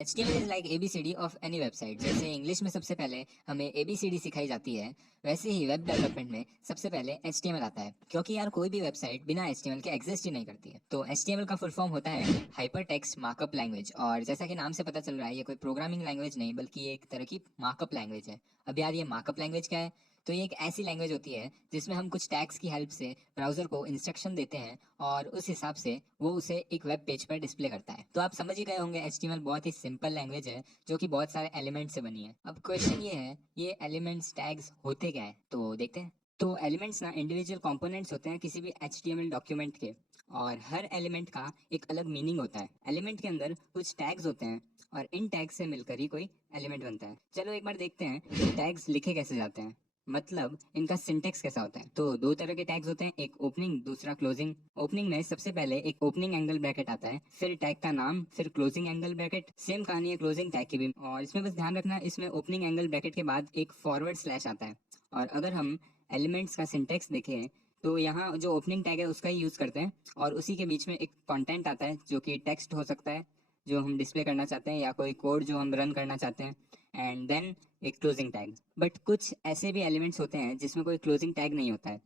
HTML is like ABCD of any website. जैसे English में सबसे पहले हमें ABCD सिखाई जाती है, वैसे ही वेब डेवलपमेंट में सबसे पहले HTML आता है, क्योंकि यार कोई भी वेबसाइट बिना HTML के एग्जिस्ट ही नहीं करती है। तो HTML का फुल फॉर्म होता है हाइपर टेक्स्ट मार्कअप लैंग्वेज, और जैसा कि नाम से पता चल रहा है ये कोई प्रोग्रामिंग लैंग्वेज नहीं बल्कि ये एक तरह की मार्कअप लैंग्वेज है। अब यार ये मार्कअप लैंग्वेज क्या है? तो ये एक ऐसी लैंग्वेज होती है जिसमें हम कुछ टैग्स की हेल्प से ब्राउजर को इंस्ट्रक्शन देते हैं और उस हिसाब से वो उसे एक वेब पेज पर डिस्प्ले करता है। तो आप समझ ही गए होंगे HTML बहुत ही सिंपल लैंग्वेज है जो कि बहुत सारे एलिमेंट से बनी है। अब क्वेश्चन ये है, ये एलिमेंट्स टैग्स होते क्या है, तो देखते हैं। तो एलिमेंट्स ना इंडिविजुअल कंपोनेंट्स होते हैं किसी भी HTML डॉक्यूमेंट के, और हर एलिमेंट का एक अलग मीनिंग होता है। एलिमेंट के अंदर कुछ टैग्स होते हैं और इन टैग्स से मिलकर ही कोई एलिमेंट बनता है। चलो एक बार देखते हैं टैग्स लिखे कैसे जाते हैं, मतलब इनका सिंटेक्स कैसा होता है। तो दो तरह के टैग्स होते हैं, एक ओपनिंग दूसरा क्लोजिंग। ओपनिंग में सबसे पहले एक ओपनिंग एंगल ब्रैकेट आता है, फिर टैग का नाम, फिर क्लोजिंग एंगल ब्रैकेट। सेम कहानी है क्लोजिंग टैग की भी, और इसमें बस ध्यान रखना इसमें ओपनिंग एंगल ब्रैकेट के बाद एक फॉरवर्ड स्लैश आता है। और अगर हम एलिमेंट्स का सिंटेक्स देखें तो यहाँ जो ओपनिंग टैग है उसका ही यूज़ करते हैं, और उसी के बीच में एक कंटेंट आता है जो कि टेक्स्ट हो सकता है जो हम डिस्प्ले करना चाहते हैं, या कोई कोड जो हम रन करना चाहते हैं, एंड देन एक क्लोजिंग टैग। बट कुछ ऐसे भी एलिमेंट्स होते हैं जिसमें कोई क्लोजिंग टैग नहीं होता है,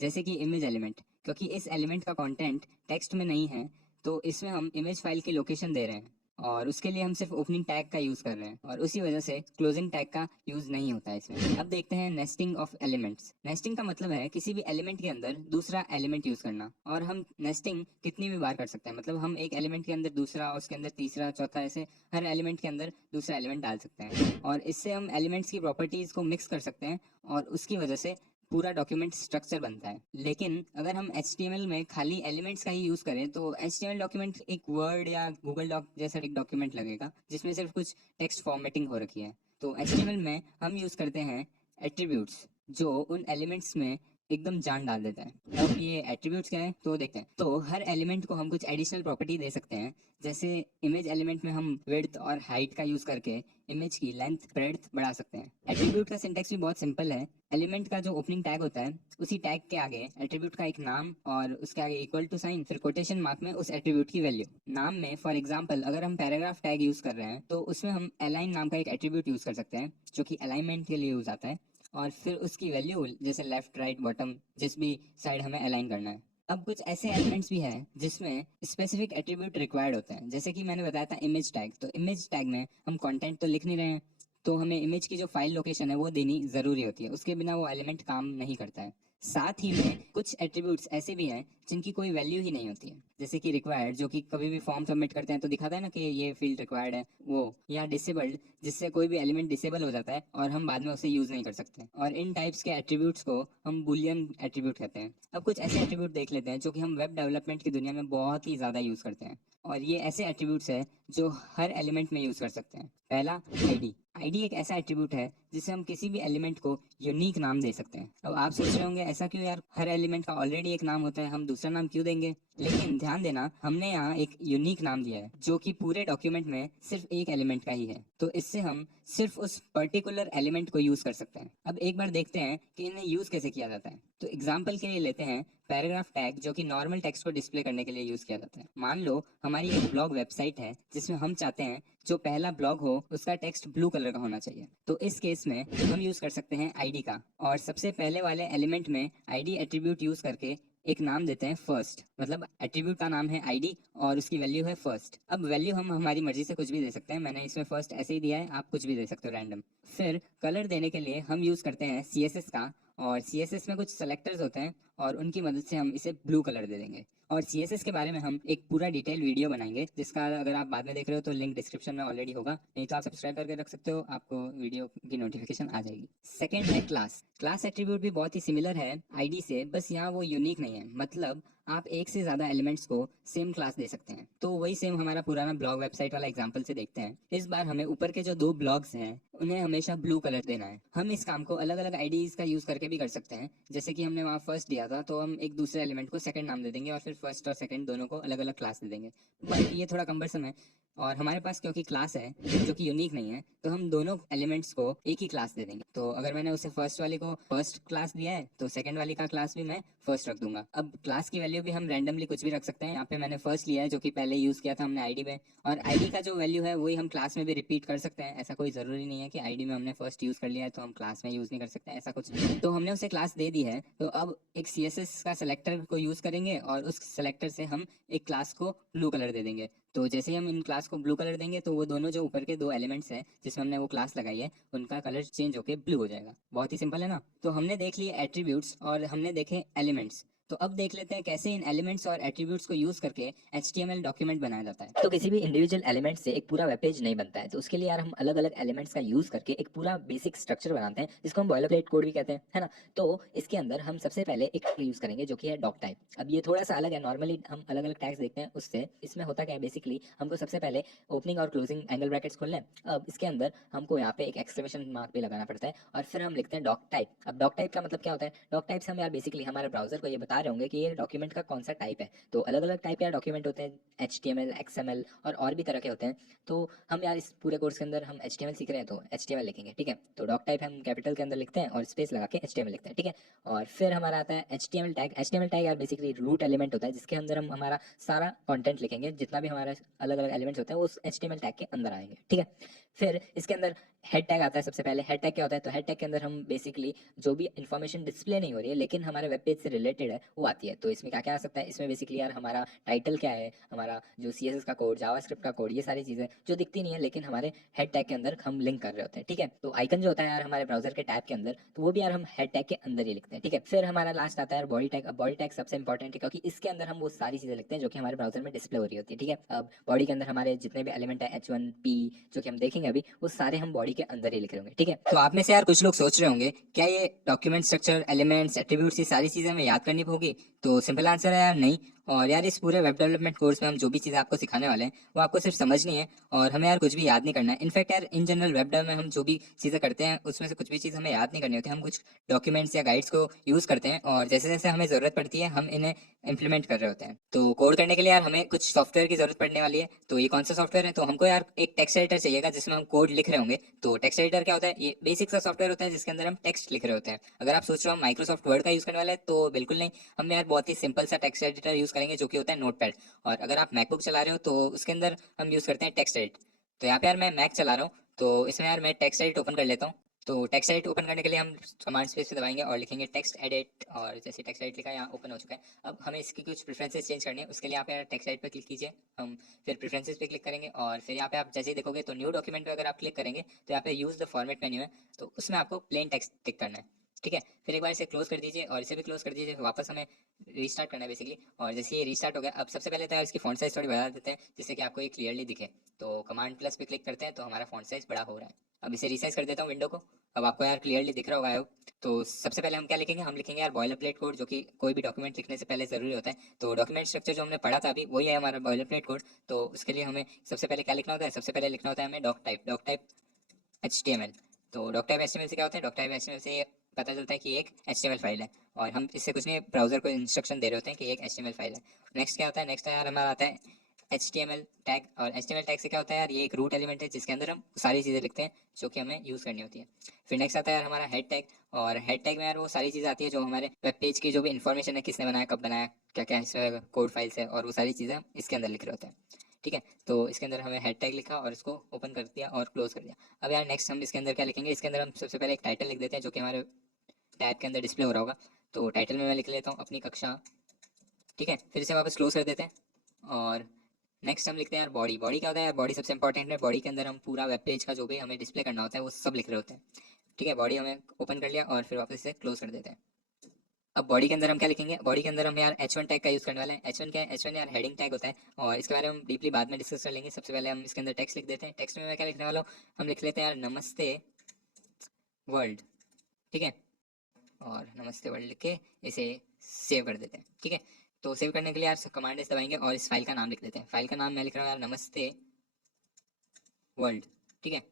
जैसे कि इमेज एलिमेंट। क्योंकि इस एलिमेंट का कंटेंट टेक्स्ट में नहीं है, तो इसमें हम इमेज फाइल की लोकेशन दे रहे हैं, और उसके लिए हम सिर्फ ओपनिंग टैग का यूज़ कर रहे हैं, और उसी वजह से क्लोजिंग टैग का यूज़ नहीं होता है इसमें। अब देखते हैं नेस्टिंग ऑफ एलिमेंट्स। नेस्टिंग का मतलब है किसी भी एलिमेंट के अंदर दूसरा एलिमेंट यूज़ करना, और हम नेस्टिंग कितनी भी बार कर सकते हैं। मतलब हम एक एलिमेंट के अंदर दूसरा, उसके अंदर तीसरा, चौथा, ऐसे हर एलिमेंट के अंदर दूसरा एलिमेंट डाल सकते हैं, और इससे हम एलिमेंट्स की प्रॉपर्टीज़ को मिक्स कर सकते हैं, और उसकी वजह से पूरा डॉक्यूमेंट स्ट्रक्चर बनता है। लेकिन अगर हम HTML में खाली एलिमेंट्स का ही यूज़ करें तो HTML डॉक्यूमेंट एक वर्ड या गूगल डॉक जैसा एक डॉक्यूमेंट लगेगा जिसमें सिर्फ कुछ टेक्स्ट फॉर्मेटिंग हो रखी है। तो HTML में हम यूज़ करते हैं एट्रीब्यूट्स, जो उन एलिमेंट्स में एकदम जान डाल देता है। अब ये एट्रीब्यूट्स क्या है तो देखते हैं। तो हर एलिमेंट को हम कुछ एडिशनल प्रॉपर्टी दे सकते हैं, जैसे इमेज एलिमेंट में हम विड्थ और हाइट का यूज़ करके इमेज की लेंथ ब्रेड्थ बढ़ा सकते हैं। एट्रीब्यूट का सिंटेक्स भी बहुत सिंपल है। एलिमेंट का जो ओपनिंग टैग होता है उसी टैग के आगे एट्रीब्यूट का एक नाम, और उसके आगे इक्वल टू साइन, फिर कोटेशन मार्क में उस एट्रीब्यूट की वैल्यू। नाम में फॉर एग्जांपल अगर हम पैराग्राफ टैग यूज़ कर रहे हैं तो उसमें हम अलाइन नाम का एक एट्रीब्यूट यूज़ कर सकते हैं जो कि अलाइनमेंट के लिए यूज़ आता है, और फिर उसकी वैल्यू जैसे लेफ्ट राइट बॉटम जिस भी साइड हमें अलाइन करना है। अब कुछ ऐसे एलिमेंट्स भी हैं जिसमें स्पेसिफिक एट्रीब्यूट रिक्वायर्ड होते हैं, जैसे कि मैंने बताया था इमेज टैग। तो इमेज टैग में हम कंटेंट तो लिख नहीं रहे हैं, तो हमें इमेज की जो फाइल लोकेशन है वो देनी ज़रूरी होती है, उसके बिना वो एलिमेंट काम नहीं करता है। साथ ही में कुछ एट्रीब्यूट्स ऐसे भी हैं जिनकी कोई वैल्यू ही नहीं होती है, जैसे कि रिक्वायर्ड, जो कि कभी भी फॉर्म सबमिट करते हैं तो दिखाता है ना कि ये फील्ड रिक्वायर्ड है वो, या डिसेबल्ड, जिससे कोई भी एलिमेंट डिसेबल हो जाता है और हम बाद में उसे यूज़ नहीं कर सकते। और इन टाइप्स के एट्रीब्यूट्स को हम बुलियन एट्रीब्यूट कहते हैं। अब कुछ ऐसे एट्रीब्यूट देख लेते हैं जो कि हम वेब डेवलपमेंट की दुनिया में बहुत ही ज़्यादा यूज़ करते हैं, और ये ऐसे एट्रीब्यूट्स हैं जो हर एलिमेंट में यूज़ कर सकते हैं। पहला, आईडी। आईडी एक ऐसा एट्रीब्यूट है जिससे हम किसी भी एलिमेंट को यूनिक नाम दे सकते हैं। अब आप सोच रहे होंगे ऐसा क्यों यार, हर एलिमेंट का ऑलरेडी एक नाम होता है, हम दूसरा नाम क्यों देंगे? लेकिन ध्यान देना, हमने यहाँ एक यूनिक नाम दिया है जो कि पूरे डॉक्यूमेंट में सिर्फ एक एलिमेंट का ही है, तो इससे हम सिर्फ उस पर्टिकुलर एलिमेंट को यूज कर सकते हैं। अब एक बार देखते हैं कि इन्हें यूज कैसे किया जाता है। तो एग्जाम्पल के लिए लेते हैं पैराग्राफ टैग, जो कि नॉर्मल टेक्स्ट को डिस्प्ले करने के लिए यूज किया जाता है। मान लो हमारी एक ब्लॉग वेबसाइट है जिसमें हम चाहते हैं जो पहला ब्लॉग हो उसका टेक्स्ट ब्लू कलर का होना चाहिए। तो इस केस में हम यूज कर सकते हैं आईडी का, और सबसे पहले वाले एलिमेंट में आईडी एट्रीब्यूट यूज करके एक नाम देते हैं फर्स्ट। मतलब एट्रीब्यूट का नाम है आईडी और उसकी वैल्यू है फर्स्ट। अब वैल्यू हम हमारी मर्जी से कुछ भी दे सकते हैं, मैंने इसमें फर्स्ट ऐसे ही दिया है, आप कुछ भी दे सकते हो रैंडम। फिर कलर देने के लिए हम यूज़ करते हैं CSS का, और CSS में कुछ सेलेक्टर्स होते हैं और उनकी मदद से हम इसे ब्लू कलर दे देंगे। और CSS के बारे में हम एक पूरा डिटेल वीडियो बनाएंगे, जिसका अगर आप बाद में देख रहे हो तो लिंक डिस्क्रिप्शन में ऑलरेडी होगा, नहीं तो आप सब्सक्राइब करके रख सकते हो, आपको वीडियो की नोटिफिकेशन आ जाएगी। सेकेंड है क्लास। क्लास एट्रीब्यूट भी बहुत ही सिमिलर है आईडी से, बस यहाँ वो यूनिक नहीं है। मतलब आप एक से ज़्यादा एलिमेंट्स को सेम क्लास दे सकते हैं। तो वही सेम हमारा पुराना ब्लॉग वेबसाइट वाला एग्जांपल से देखते हैं। इस बार हमें ऊपर के जो दो ब्लॉग्स हैं उन्हें हमेशा ब्लू कलर देना है। हम इस काम को अलग अलग आईडीज का यूज़ करके भी कर सकते हैं, जैसे कि हमने वहाँ फर्स्ट दिया था तो हम एक दूसरे एलिमेंट को सेकंड नाम दे देंगे, और फिर फर्स्ट और सेकंड दोनों को अलग अलग क्लास दे देंगे। बट ये थोड़ा कम्बरसम है, और हमारे पास क्योंकि क्लास है जो कि यूनिक नहीं है, तो हम दोनों एलिमेंट्स को एक ही क्लास दे देंगे। तो अगर मैंने उसे फर्स्ट वाले को फर्स्ट क्लास दिया है, तो सेकंड वाली का क्लास भी मैं फर्स्ट रख दूंगा। अब क्लास की वैल्यू भी हम रैंडमली कुछ भी रख सकते हैं। यहाँ पे मैंने फर्स्ट लिया है जो कि पहले यूज किया था हमने आईडी में, और आईडी का जो वैल्यू है वही हम क्लास में भी रिपीट कर सकते हैं। ऐसा कोई जरूरी नहीं है कि आईडी में हमने फर्स्ट यूज कर लिया है तो हम क्लास में यूज नहीं कर सकते, ऐसा कुछ नहीं है। तो हमने उसे क्लास दे दी है, तो अब एक सीएसएस का सेलेक्टर को यूज करेंगे और उस सेलेक्टर से हम एक क्लास को ब्लू कलर दे देंगे। तो जैसे ही हम इन क्लास को ब्लू कलर देंगे तो वो दोनों जो ऊपर के दो एलिमेंट्स हैं जिसमें हमने वो क्लास लगाई है उनका कलर चेंज होके ब्लू हो जाएगा। बहुत ही सिंपल है ना। तो हमने देख लिए एट्रीब्यूट्स और हमने देखे एलिमेंट्स। तो अब देख लेते हैं कैसे इन एलिमेंट्स और एट्रीब्यूट्स को यूज करके HTML डॉक्यूमेंट बनाया जाता है। तो किसी भी इंडिविजुअल एलिमेंट से एक पूरा वेब पेज नहीं बनता है, तो उसके लिए यार हम अलग अलग एलिमेंट्स का यूज करके एक पूरा बेसिक स्ट्रक्चर बनाते हैं जिसको हम बॉयलरप्लेट कोड भी कहते हैं, है ना। तो इसके अंदर हम सबसे पहले एक टैग यूज करेंगे जो कि है डॉक टाइप। अब ये थोड़ा सा अलग है, नॉर्मली हम अलग अलग टैग्स देखते हैं उससे। इसमें होता क्या है, बेसिकली हमको सबसे पहले ओपनिंग और क्लोजिंग एंगल ब्रैकेट्स खोलने हैं। अब इसके अंदर हमको यहाँ पे एक एक्सक्लेमेशन मार्क भी लगाना पड़ता है और फिर हम लिखते हैं डॉक टाइप। अब डॉक टाइप का मतलब क्या होता है, डॉक टाइप से हम यार बेसिकली हमारे ब्राउजर को ये बता रहे होंगे कि ये डॉक्यूमेंट का कौन सा टाइप है। तो अलग अलग टाइप के डॉक्यूमेंट होते हैं, HTML, XML और भी तरह के होते हैं। तो हम यार इस पूरे कोर्स के अंदर हम HTML सीख रहे हैं तो HTML लिखेंगे, ठीक है। तो डॉक टाइप हम कैपिटल के अंदर लिखते हैं और स्पेस लगा के HTML लिखते हैं, ठीक है। और फिर हमारा आता है HTML टैग। HTML टैग यार बेसिकली रूट एलिमेंट होता है जिसके अंदर हम हमारा सारा कंटेंट लिखेंगे, जितना भी हमारा अलग अलग एलिमेंट्स होते हैं वो उस HTML टैग के अंदर आएंगे, ठीक है। फिर इसके अंदर हेड टैग आता है सबसे पहले। हेड टैग क्या होता है, तो हेड टैग के अंदर हम बेसिकली जो भी इन्फॉर्मेशन डिस्प्ले नहीं हो रही है लेकिन हमारे वेब पेज से रिलेटेड है वो आती है। तो इसमें क्या क्या आ सकता है, इसमें बेसिकली यार हमारा टाइटल क्या है, हमारा जो CSS का कोड, जावास्क्रिप्ट का कोड, ये सारी चीजें जो दिखती नहीं है लेकिन हमारे हेड टैग के अंदर हम लिंक कर रहे होते हैं, ठीक है। तो आइकन जो होता है यार हमारे ब्राउजर के टैब के अंदर, तो वो भी यार हम हेड टैग के अंदर ही लिखते हैं, ठीक है। फिर हमारा लास्ट आता है बॉडी टैग। अब बॉडी टैग सबसे इंपॉर्टेंट है क्योंकि इसके अंदर हम वो सारी चीजें लिखते हैं जो कि हमारे ब्राउजर में डिस्प्ले हो रही होती है, ठीक है। अब बॉडी के अंदर हमारे जितने भी एलिमेंट है H1P जो कि हम देखेंगे अभी, वो सारे हम बॉडी के अंदर ही लिख रहे होंगे, ठीक है। तो आप में से यार कुछ लोग सोच रहे होंगे क्या ये डॉक्यूमेंट स्ट्रक्चर, एलिमेंट्स, एट्रीब्यूट्स, ये सारी चीजें हमें याद करनी होगी। तो सिंपल आंसर है यार नहीं। और यार इस पूरे वेब डेवलपमेंट कोर्स में हम जो भी चीज़ें आपको सिखाने वाले हैं वो आपको सिर्फ समझनी है और हमें यार कुछ भी याद नहीं करना है। इनफैक्ट यार इन जनरल वेब डेव में हम जो भी चीज़ें करते हैं उसमें से कुछ भी चीज़ हमें याद नहीं करनी होती। हम कुछ डॉक्यूमेंट्स या गाइड्स को यूज़ करते हैं और जैसे जैसे हमें ज़रूरत पड़ती है हम इन्हें इम्प्लीमेंट कर रहे होते हैं। तो कोड करने के लिए यार हमें कुछ सॉफ्टवेयर की जरूरत पड़ने वाली है। तो ये कौन सा सॉफ्टवेयर है, तो हमको यार एक टेक्स्ट एडिटर चाहिएगा जिसमें हम कोड लिख रहे होंगे। तो टेक्स्ट एडिटर क्या होता है, ये बेसिक सा सॉफ्टवेयर होता है जिसके अंदर हम टेक्स्ट लिख रहे होते हैं। अगर आप सोच रहे हो माइक्रोसॉफ्ट वर्ड का यूज़ करने वाले हैं तो बिल्कुल नहीं, हम यार बहुत ही सिंपल सा टेक्स्ट एडिटर यूज़ करेंगे जो कि होता है नोटपैड। और अगर आप मैकबुक चला रहे हो तो उसके अंदर हम यूज़ करते हैं टेक्स्ट एडिट। तो यहाँ पे यार मैं मैक चला रहा हूँ तो इसमें यार मैं टेक्स्ट एडिट ओपन कर लेता हूँ। तो टेक्स्ट एडिट ओपन करने के लिए हम कमांड स्पेस पे दबाएंगे और लिखेंगे टेक्स्ट एडिट, और जैसे टेक्स्ट एडिट लिखा यहाँ ओपन हो चुका है। अब हमें इसकी कुछ प्रेफरेंसेस चेंज करनी है, उसके लिए यहाँ पे टेक्स्ट एडिट पे क्लिक कीजिए। हम फिर प्रेफरेंसेस पे क्लिक करेंगे और फिर यहाँ पे आप जैसे ही देखोगे तो न्यू डॉक्यूमेंट पे अगर आप क्लिक करेंगे तो यहाँ पे यूज़ द फॉर्मेट मेन्यू है, तो उसमें आपको प्लेन टेक्स्ट टिक करना है, ठीक है। फिर एक बार इसे क्लोज कर दीजिए और इसे भी क्लोज कर दीजिए। वापस हमें रीस्टार्ट करना है बेसिकली। और जैसे ये रीस्टार्ट हो गया, अब सबसे पहले तो यार इसकी फॉन्ट साइज थोड़ी बढ़ा देते हैं जिससे कि आपको ये क्लियरली दिखे। तो कमांड प्लस पे क्लिक करते हैं तो हमारा फॉन्ट साइज बड़ा हो रहा है। अब इसे रीसाइज कर देता हूँ विंडो को। अब आपको यार क्लियरली दिख रहा होगा आई। तो सबसे पहले हम क्या लिखेंगे, हम लिखेंगे यार बॉयलर प्लेट कोड, जो कि कोई भी डॉक्यूमेंट लिखने से पहले जरूरी होता है। तो डॉक्यूमेंट स्ट्रक्चर जो हमने पढ़ा था अभी वही है हमारा बॉयलर प्लेट कोड। तो उसके लिए हमें सबसे पहले क्या लिखना होता है, सबसे पहले लिखना होता है हमें डॉक टाइप HTML। तो डॉक टाइप HTML से क्या होता है, डॉक टाइप HTML से ये पता चलता है कि एक HTML फाइल है और हम इससे कुछ नहीं ब्राउजर को इंस्ट्रक्शन दे रहे होते हैं कि एक HTML फाइल है। नेक्स्ट क्या होता है, नेक्स्ट यार हमारा आता है HTML टैग। और HTML टैग से क्या होता है यार, ये एक रूट एलिमेंट है जिसके अंदर हम सारी चीज़ें लिखते हैं जो कि हमें यूज़ करनी होती है। फिर नेक्स्ट आता है यार हमारा हेड टैग। और हेड टैग में यार वो सारी चीज़ें आती है जो हमारे वेब पेज की जो भी इन्फॉर्मेशन है, किसने बनाया, कब बनाया, क्या क्या इसमें कोड फाइल्स है, और वो सारी चीज़ें हम इसके अंदर लिख रहे होते हैं, ठीक है। तो इसके अंदर हमें हेड टैग लिखा और इसको ओपन कर दिया और क्लोज कर दिया। अब यार नेक्स्ट हम इसके अंदर क्या लिखेंगे, इसके अंदर हम सबसे पहले एक टाइटल लिख देते हैं जो कि हमारे टैब के अंदर डिस्प्ले हो रहा होगा। तो टाइटल में मैं लिख लेता हूँ अपनी कक्षा, ठीक है। फिर इसे वापस क्लोज कर देते हैं और नेक्स्ट हम लिखते हैं यार बॉडी। बॉडी क्या होता है यार, बॉडी सबसे इंपॉर्टेंट है। बॉडी के अंदर हम पूरा वेब पेज का जो भी हमें डिस्प्ले करना होता है वो सब लिख रहे होते हैं, ठीक है। बॉडी हमें ओपन कर लिया और फिर वापस इसे क्लोज कर देते हैं। अब बॉडी के अंदर हम क्या लिखेंगे, बॉडी के अंदर हम यार H1 टैग का यूज़ करने वाले हैं। H1 क्या है, H1 यार हेडिंग टैग होता है और इसके बारे में हम डीपली बाद में डिस्कस कर लेंगे। सबसे पहले हम इसके अंदर टेक्स्ट लिख देते हैं। टेक्स्ट में मैं क्या लिखने वाला हूँ, हम लिख लेते हैं यार नमस्ते वर्ल्ड, ठीक है। और नमस्ते वर्ल्ड लिख के इसे सेव कर देते हैं, ठीक है। तो सेव करने के लिए यार कमांड इस दबाएंगे और इस फाइल का नाम लिख देते हैं। फाइल का नाम मैं लिख रहा हूँ यार नमस्ते वर्ल्ड, ठीक है।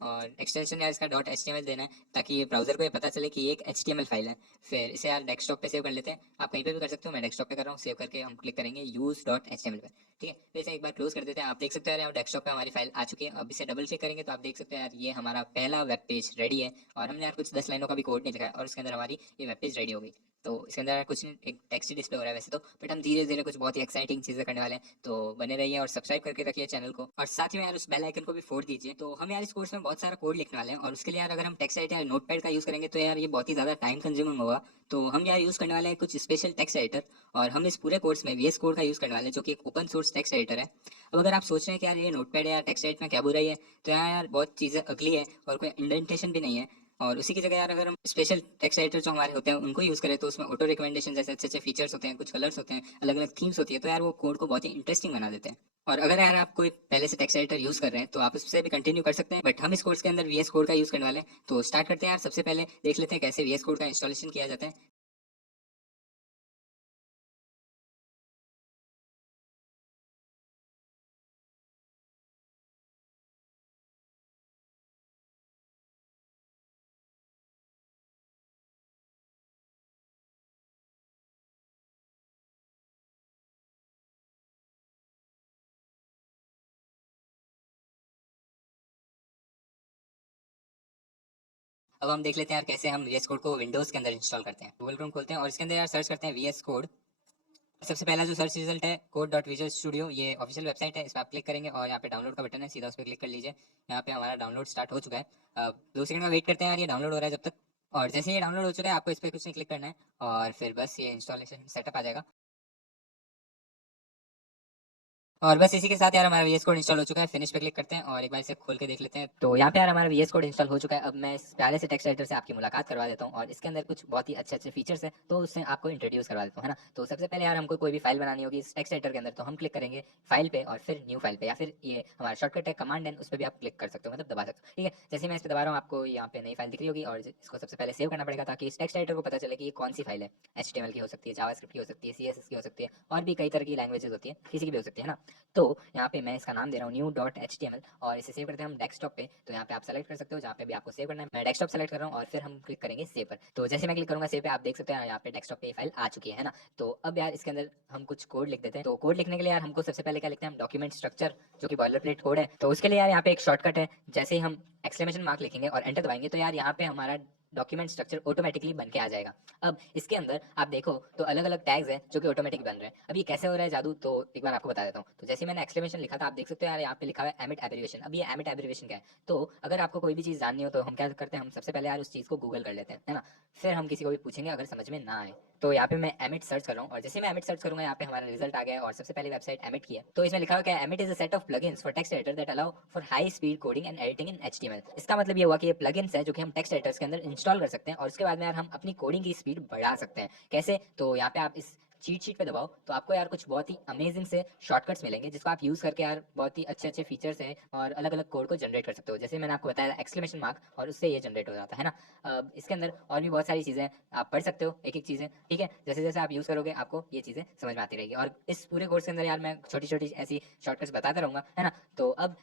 और एक्सटेंशन यार इसका .html देना है ताकि ये ब्राउजर को ये पता चले कि ये एक HTML फाइल है। फिर इसे यार डेस्कटॉप पे सेव कर लेते हैं। आप कहीं पे भी कर सकते हो, मैं डेस्कटॉप पे कर रहा हूँ। सेव करके हम क्लिक करेंगे use.html पे, ठीक है, तो इसे एक बार क्लोज कर देते हैं। आप देख सकते हैं यार डेस्कटॉप पे हमारी फाइल आ चुकी है। अब इसे डबल क्लिक करेंगे तो आप देख सकते हैं यार ये हमारा पहला वेब पेज रेडी है, और हमने यार कुछ 10 लाइनों का भी कोड नहीं लिखा है और उसके अंदर हमारी ये वेब पेज रेडी हो गई। तो इसके अंदर यार कुछ एक टेक्स्ट डिस्प्ले हो रहा है वैसे तो, बट हम धीरे धीरे कुछ बहुत ही एक्साइटिंग चीजें करने वाले हैं। तो बने रहिए और सब्सक्राइब करके रखिए चैनल को, और साथ ही में यार उस बेल आइकन को भी फोड़ दीजिए। तो हम यार इस कोर्स में बहुत सारा कोड लिखने वाले हैं, और उसके लिए यार अगर हम टेक्स्ट एडिटर या नोटपैड का यूज करेंगे तो यार ये बहुत ही ज्यादा टाइम कंज्यूमिंग होगा। तो हम यार यूज करने वाले हैं कुछ स्पेशल टेक्स्ट एडिटर, और हम इस पूरे कोर्स में VS कोड का यूज करने वाले हैं जो कि एक ओपन सोर्स टेक्स्ट एडिटर है। अब अगर आप सोच रहे हैं कि यार ये नोटपैड या टेक्स्ट एडिट में क्या बुराई है, तो यहाँ यार बहुत चीज़ें अगली है और कोई इंडेंटेशन भी नहीं है। और उसी की जगह यार अगर हम स्पेशल टेक्स्ट एडिटर जो हमारे होते हैं उनको यूज़ करें तो उसमें ऑटो रिकमेंडेशन जैसे अच्छे अच्छे फीचर्स होते हैं, कुछ कलर्स होते हैं, अलग अलग थीम्स होती है, तो यार वो कोड को बहुत ही इंटरेस्टिंग बना देते हैं। और अगर यार आप कोई पहले से टेक्स्ट एडिटर यूज़ कर रहे हैं तो आप उससे भी कंटिन्यू कर सकते हैं, बट हम इस कोर्स के अंदर VS कोड का यूज़ करने वाले हैं। तो स्टार्ट करते हैं यार। सबसे पहले देख लेते हैं कैसे VS कोड का इंस्टॉलेशन किया जाता है। अब हम देख लेते हैं यार कैसे हम VS कोड को विंडोज़ के अंदर इंस्टॉल करते हैं। गूगल क्रोम खोलते हैं और इसके अंदर यार सर्च करते हैं VS कोड। सबसे पहला जो सर्च रिजल्ट है कोड डॉट विजुअल स्टूडियो, ये ऑफिशियल वेबसाइट है। इस पर आप क्लिक करेंगे और यहाँ पे डाउनलोड का बटन है, सीधा उस पर क्लिक कर लीजिए। यहाँ पे हमारा डाउनलोड स्टार्ट हो चुका है। अब 2 सेकंड का वेट करते हैं यार, ये डाउनलोड हो रहा है जब तक। और जैसे ये डाउनलोड हो चुका है आपको इस पर कुछ नहीं क्लिक करना है, और फिर बस ये इंस्टॉलेशन सेटअप आ जाएगा। और बस इसी के साथ यार हमारा VS कोड इंस्टॉल हो चुका है। फिनिश पे क्लिक करते हैं और एक बार इसे खोल के देख लेते हैं। तो यहाँ पे यार हमारा VS कोड इंस्टॉल हो चुका है। अब मैं इस प्यारे से टेक्स्ट एडिटर से आपकी मुलाकात करवा देता हूँ, और इसके अंदर कुछ बहुत ही अच्छे अच्छे फीचर्स हैं तो उससे आपको इंट्रोड्यूस करवा देता हूँ, है ना। तो सबसे पहले यार हमको कोई भी फाइल बनानी होगी इस टेक्स्ट एडिटर के अंदर, तो हम क्लिक करेंगे फाइल पे और फिर न्यू फाइल पे, या फिर ये हमारा शॉर्टकट है कमांड एन, उस पर भी आप क्लिक कर सकते हो, मतलब दबा सकते हो, ठीक है। जैसे मैं इस पर दबा रहा हूँ आपको यहाँ पे नई फाइल दिख रही होगी, और इसको सबसे पहले सेव करना पड़ेगा ताकि इस टेक्स्ट एडिटर को पता चले कि ये कौन सी फाइल है। HTML की हो सकती है, जावास्क्रिप्ट की हो सकती है, CSS की हो सकती है, और भी कई तरह की लैंग्वेजेस होती है, किसी की भी हो सकती है ना। तो यहाँ पे मैं इसका नाम दे रहा हूँ new.html, और इसे सेव करते हैं हम डेस्कटॉप पे। तो यहाँ पे आप सेलेक्ट कर सकते हो जहाँ पे भी आपको सेव करना है। मैं डेस्कटॉप सेलेक्ट कर रहा हूँ और फिर हम क्लिक करेंगे सेव पर। तो जैसे मैं क्लिक करूंगा सेव पे, आप देख सकते हैं यहाँ पे डेस्कटॉप पे ये फाइल आ चुकी है ना। तो अब यार इसके अंदर हम कुछ कोड लिख देते हैं। तो कोड लिखने के लिए यार हमको सबसे पहले क्या लिखते हैं, हम डॉक्यूमेंट स्ट्रक्चर, जो कि बॉयलर प्लेट कोड है। तो उसके लिए यार यहाँ पे एक शॉर्टकट है, जैसे ही हम एक्सक्लेमेशन मार्क लिखेंगे और एंटर दबाएंगे तो यार यहाँ पे हमारा डॉक्यूमेंट स्ट्रक्चर ऑटोमेटिकली बन के आ जाएगा। अब इसके अंदर आप देखो तो अलग अलग टैग्स हैं जो कि ऑटोमेटिक बन रहे हैं। अब ये कैसे हो रहा है जादू, तो एक बार आपको बता देता हूँ। तो जैसे मैंने एक्सक्लेमेशन लिखा था, आप देख सकते हो यार यहाँ पे लिखा हुआ है एमिट एब्रिविएशन। अब ये एमिट एब्रिविएशन क्या है, तो अगर आपको कोई भी चीज़ जाननी हो तो हम क्या करते हैं, हम सबसे पहले यार उस चीज़ को गूगल कर लेते हैं, है ना। फिर हम किसी को भी पूछेंगे अगर समझ में ना आए। तो यहाँ पे मैं एमिट सर्च कर रहा हूँ, और जैसे मैं एमिट सर्च करूंगा यहाँ पे हमारा रिजल्ट आ गया है, और सबसे पहले वेबसाइट एमिट की है। तो इसमें लिखा हुआ है emit is a set of plugins for text editor that allow for high speed coding and editing in HTML। इसका मतलब ये हुआ कि ये प्लगइन्स है जो कि हम टेक्स्ट एडिटर्स के अंदर इंस्टॉल कर सकते हैं, और उसके बाद में यार हम अपनी कोडिंग की स्पीड बढ़ा सकते हैं। कैसे, तो यहाँ पे आप इस चीट शीट पे दबाओ तो आपको यार कुछ बहुत ही अमेजिंग से शॉर्टकट्स मिलेंगे जिसको आप यूज़ करके यार बहुत ही अच्छे अच्छे फीचर्स हैं और अलग अलग कोड को जनरेट कर सकते हो। जैसे मैंने आपको बताया एक्सक्लेमेशन मार्क, और उससे ये जनरेट हो जाता है ना। इसके अंदर और भी बहुत सारी चीज़ें आप पढ़ सकते हो, एक एक चीज़ें, ठीक है। जैसे जैसे आप यूज़ करोगे आपको ये चीज़ें समझ में आती रहेगी, और इस पूरे कोर्स के अंदर यार मैं छोटी छोटी ऐसी शॉर्टकट्स बताता रहूँगा, है ना। तो अब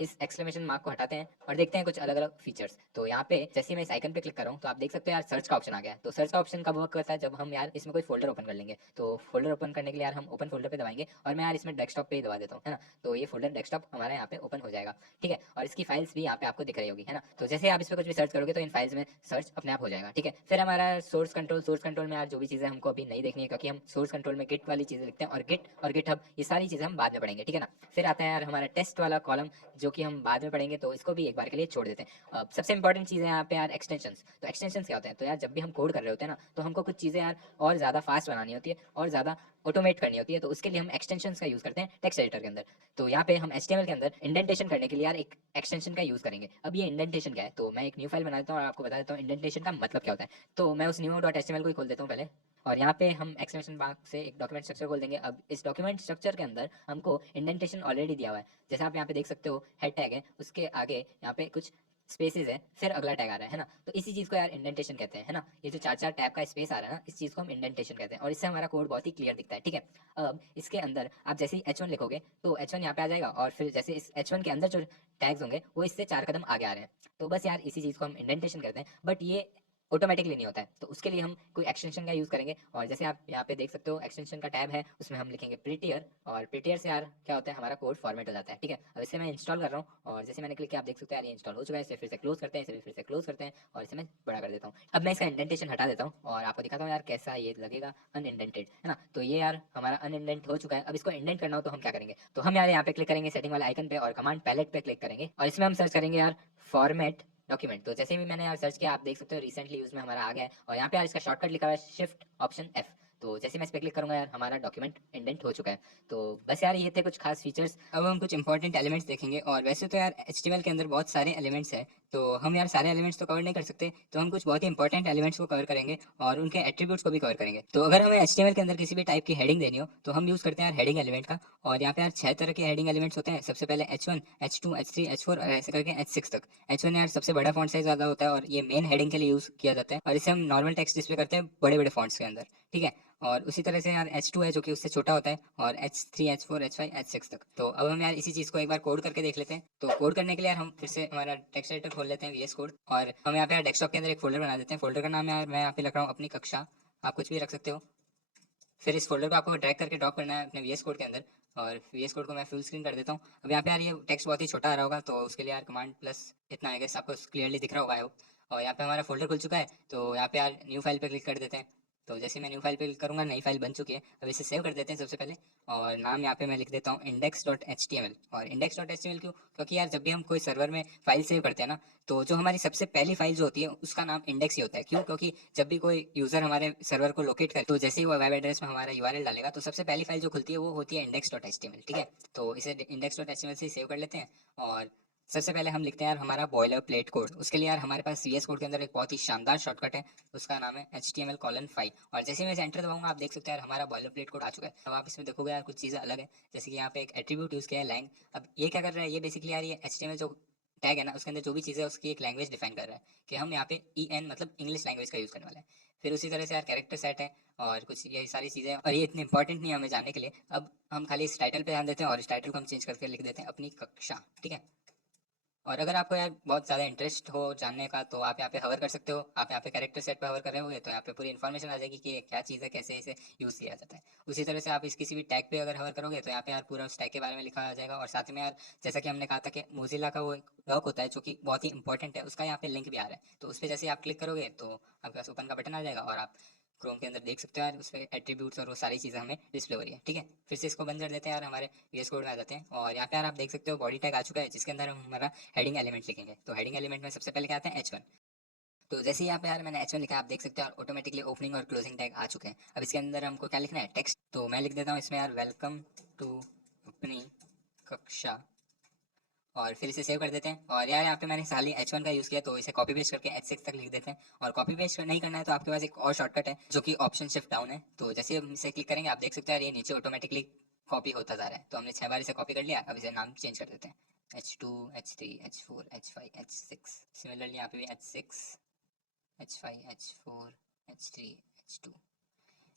इस एक्सक्लेमेशन मार्क को हटाते हैं और देखते हैं कुछ अलग अलग फीचर्स। तो यहाँ पे जैसे ही मैं इस आइकन पे क्लिक कर रहा हूँ तो आप देख सकते हो यार सर्च का ऑप्शन आ गया है। तो सर्च का ऑप्शन कब वर्क करता है, जब हम यार इसमें कोई फोल्डर ओपन कर लेंगे। तो फोल्डर ओपन करने के लिए यार हम ओपन फोल्डर पे दबाएंगे, और मैं यार इसमें डेस्कटॉप पे ही दबा देता हूँ, है ना। तो ये फोल्डर डेस्कटॉप हमारा यहाँ पे ओपन हो जाएगा, ठीक है। और इसकी फाइल्स भी यहाँ पे आपको दिख रही होगी, है ना। तो जैसे आप इस पर कुछ भी सर्च करोगे तो इन फाइल्स में सर्च अपने आप हो जाएगा, ठीक है। फिर हमारा सोर्स कंट्रोल में यार जो भी चीज़ें हमको अभी नहीं देखनी है, क्योंकि हम सोर्स कंट्रोल में गिट वाली चीज़ें लिखते हैं, और गिट और गिटहब ये सारी चीज़ें हम बाद में पढ़ेंगे, ठीक है ना। फिर आता है यार हमारा टेस्ट वाला कॉलम, जो कि हम बाद में पढ़ेंगे, तो इसको भी एक बार के लिए छोड़ देते हैं। सबसे इंपॉर्टेंट चीज़ है यहाँ पे यार एक्सटेंशंस। तो एक्सटेंशंस क्या होते हैं, तो यार जब भी हम कोड कर रहे होते हैं ना, तो हमको कुछ चीज़ें यार और ज़्यादा फास्ट बनानी होती है और ज़्यादा ऑटोमेट करनी होती है, तो उसके लिए हम एक्सटेंशंस का यूज़ करते हैं टेक्स्ट एडिटर के अंदर। तो यहाँ पे हम HTML के अंदर इंडेंटेशन करने के लिए यार एक एक्सटेंशन का यूज़ करेंगे। अब ये इंडेंटेशन क्या है, तो मैं एक न्यू फाइल बना देता हूँ और आपको बता देता हूँ इंडेंटेशन का मतलब क्या होता है। तो मैं उस new.html को ही खोल देता हूँ पहले, और यहाँ पे हम एक्सक्लेमेशन मार्क से एक डॉक्यूमेंट स्ट्रक्चर खोल देंगे। अब इस डॉक्यूमेंट स्ट्रक्चर के अंदर हमको इंडेंटेशन ऑलरेडी दिया हुआ है। जैसे आप यहाँ पे देख सकते हो हेड टैग है, उसके आगे यहाँ पे कुछ स्पेसेस है, फिर अगला टैग आ रहा है ना। तो इसी चीज़ को यार इंडेंटेशन कहते हैं, है ना। ये जो चार चार टैब का स्पेस आ रहा है ना, इस चीज़ को हम इंडेंटेशन कहते हैं, और इससे हमारा कोड बहुत ही क्लियर दिखता है, ठीक है। अब इसके अंदर आप जैसे ही H1 लिखोगे तो H1 यहाँ पे आ जाएगा, और फिर जैसे इस H1 के अंदर जो टैग्स होंगे वो इससे 4 कदम आगे आ रहे हैं। तो बस यार इसी चीज़ को हम इंडेंटेशन कहते हैं। बट ये ऑटोमेटिकली नहीं होता है। तो उसके लिए हम कोई एक्सटेंशन का यूज़ करेंगे, और जैसे आप यहाँ पे देख सकते हो एक्सटेंशन का टैब है, उसमें हम लिखेंगे प्रिटियर, और प्रिटियर से यार क्या होता है, हमारा कोड फॉर्मेट हो जाता है। ठीक है, अब इसे मैं इंस्टॉल कर रहा हूँ, और जैसे मैंने क्लिक किया आप देख सकते हो यार ये इंस्टॉल हो चुका है। इसे फिर से क्लोज करते हैं, इसे भी फिर से क्लोज करते हैं, और इसे मैं बड़ा कर देता हूँ। अब मैं इसका इंडेंटेशन हटा देता हूँ और आपको दिखाता हूँ यार कैसा ये लगेगा अनइंडेंटेड, है ना। तो ये यार हमारा अनइंडेंट हो चुका है। अब इसको इंडेंट करना हो तो हम क्या करेंगे, तो हम यार यहाँ पे क्लिक करेंगे सेटिंग वाले आइकन पे, और कमांड पैलेट पे क्लिक करेंगे, और इसमें हम सर्च करेंगे यार फॉर्मेट डॉक्यूमेंट। तो जैसे भी मैंने यार सर्च किया आप देख सकते हो रिसेंटली यूज में हमारा आ गया है, और यहाँ पे यार इसका शॉर्टकट लिखा हुआ है शिफ्ट ऑप्शन एफ। तो जैसे मैं इस पर क्लिक करूंगा यार हमारा डॉक्यूमेंट इंडेंट हो चुका है। तो बस यार ये थे कुछ खास फीचर्स। अब हम कुछ इंपॉर्टेंट एलिमेंट्स देखेंगे, और वैसे तो यार HTML के अंदर बहुत सारे एलिमेंट्स हैं, तो हम यार सारे एलिमेंट्स तो कवर नहीं कर सकते, तो हम कुछ बहुत ही इंपॉर्टेंट एलिमेंट्स को कवर करेंगे और उनके एट्रीब्यूट्स को भी कवर करेंगे। तो अगर हमें HTML के अंदर किसी भी टाइप की हेडिंग देनी हो तो हम यूज़ करते हैं यार हेडिंग एलिमेंट का। और यहाँ पे यार 6 तरह के हेडिंग एलिमेंट्स होते हैं। सबसे पहले H1, H2, H3, H4 और ऐसे करके H6 तक। H1 यार सबसे बड़ा फॉन्ट साइज ज़्यादा होता है, और ये मेन हेडिंग के लिए यूज़ किया जाता है, और इसे हम नॉर्मल टेक्स्ट डिस्प्ले करते हैं बड़े बड़े फॉन्ट्स के अंदर। ठीक है, और उसी तरह से यार H2 है जो कि उससे छोटा होता है, और H3, H4, H5, H6 तक। तो अब हम यार इसी चीज़ को एक बार कोड करके देख लेते हैं। तो कोड करने के लिए यार हम फिर से हमारा टेक्स्ट एडिटर खोल लेते हैं VS कोड, और हम यहाँ पे यार डेस्कटॉप के अंदर एक फोल्डर बना देते हैं। फोल्डर का नाम यार मैं यहाँ पे रख रहा हूँ अपनी कक्षा, आप कुछ भी रख सकते हो। फिर इस फोल्डर को आपको ड्रैग करके ड्रॉप करना है अपने VS कोड के अंदर, और VS कोड को मैं फुल स्क्रीन कर देता हूँ। अब यहाँ पे यार ये टेक्स्ट बहुत ही छोटा आ रहा होगा, तो उसके लिए यार कमांड प्लस इतना है, आपको क्लियरली दिख रहा होगा आई होप। और यहाँ पे हमारा फोल्डर खुल चुका है, तो यहाँ पे यार न्यू फाइल पे क्लिक कर देते हैं। तो जैसे मैं न्यू फाइल पे क्लिक करूँगा नई फाइल बन चुकी है। अब इसे सेव कर देते हैं सबसे पहले, और नाम यहाँ पे मैं लिख देता हूँ index.html। और index.html क्यों, क्योंकि यार जब भी हम कोई सर्वर में फाइल सेव करते हैं ना, तो जो हमारी सबसे पहली फाइल जो होती है उसका नाम इंडेक्स ही होता है। क्यों, क्योंकि जब भी कोई यूजर हमारे सर्वर को लोकेट करे, तो जैसे ही वो वेब एड्रेस में हमारा URL डालेगा तो सबसे पहली फाइल जो खुलती है वो होती है index.html। ठीक है, तो इसे index.html से सेव कर लेते हैं, और सबसे पहले हम लिखते हैं यार हमारा बॉयलर प्लेट कोड। उसके लिए यार हमारे पास VS कोड के अंदर एक बहुत ही शानदार शॉर्टकट है, उसका नाम है HTML:5। और जैसे ही मैं एंटर दबाऊंगा आप देख सकते हैं यार हमारा बॉयलर प्लेट कोड आ चुका है। अब आप इसमें देखोगे यार कुछ चीज़ें अलग है, जैसे कि यहाँ पे एक एट्रीब्यूट यूज़ किया है लाइन। अब ये क्या कर रहा है, ये बेसिकली यार ये HTML जो टैग है ना उसके अंदर जो भी चीज़ है उसकी एक लैंग्वेज डिफाइन कर रहा है, कि हम यहाँ पे EN मतलब इंग्लिश लैंग्वेज का यूज़ करने वाले हैं। फिर उसी तरह से यार कैरेक्टर सेट है, और कुछ यही सारी चीज़ें, और ये इतनी इंपॉर्टेंट नहीं है हमें जानने के लिए। अब हम खाली इस टाइटल पे ध्यान देते हैं, और इस टाइटल को हम चेंज करके लिख देते हैं अपनी कक्षा। ठीक है, और अगर आपको यार बहुत ज़्यादा इंटरेस्ट हो जानने का तो आप यहाँ पे हवर कर सकते हो। आप यहाँ पे कैरेक्टर सेट पे हवर कर रहे होगे तो यहाँ पे पूरी इन्फॉर्मेशन आ जाएगी कि ये क्या चीज़ है, कैसे इसे यूज़ किया जाता है। उसी तरह से आप इस किसी भी टैग पे अगर हवर करोगे तो यहाँ पे यार पूरा उस टैग के बारे में लिखा आ जाएगा। और साथ में यार जैसा कि हमने कहा था कि मोजिला का वो एक डॉक होता है जो कि बहुत ही इंपॉर्टेंट है, उसका यहाँ पे लिंक भी आ रहा है। तो उस पर जैसे आप क्लिक करोगे तो आपके पास ओपन का बटन आ जाएगा, और आप क्रोम के अंदर देख सकते हो यार उस पर एट्रीब्यूट्स और वो सारी चीज़ें हमें डिस्प्ले हो रही है। ठीक है, फिर से इसको बंद कर देते हैं यार, हमारे VS कोड में आ जाते हैं, और यहाँ पे यार आप देख सकते हो बॉडी टैग आ चुका है जिसके अंदर हम हमारा हेडिंग एलिमेंट लिखेंगे। तो हेडिंग एलिमेंट में सबसे पहले क्या आता है H1। तो जैसे ही यहाँ पे यार मैंने H1 लिखा आप देख सकते हो और ऑटोमेटिकली ओपनिंग और क्लोजिंग टैग आ चुके हैं। अब इसके अंदर हमको क्या लिखना है, टेक्स्ट। तो मैं लिख देता हूँ इसमें यार वेलकम टू अपनी कक्षा, और फिर इसे सेव कर देते हैं। और यार यहाँ पे मैंने साली H1 का यूज़ किया तो इसे कॉपी पेस्ट करके H6 तक लिख देते हैं। और कॉपी पेस्ट नहीं करना है तो आपके पास एक और शॉर्टकट है जो कि ऑप्शन शिफ्ट डाउन है। तो जैसे हम इसे क्लिक करेंगे आप देख सकते हैं यार ये नीचे ऑटोमेटिकली कॉपी होता जा रहा है। तो हमने 6 बार इसे कॉपी कर लिया, अब इसे नाम चेंज कर देते हैं H2, H3, H4, H5, H6। Similarly यहाँ पे भी H6, H5, H4, H3, H2।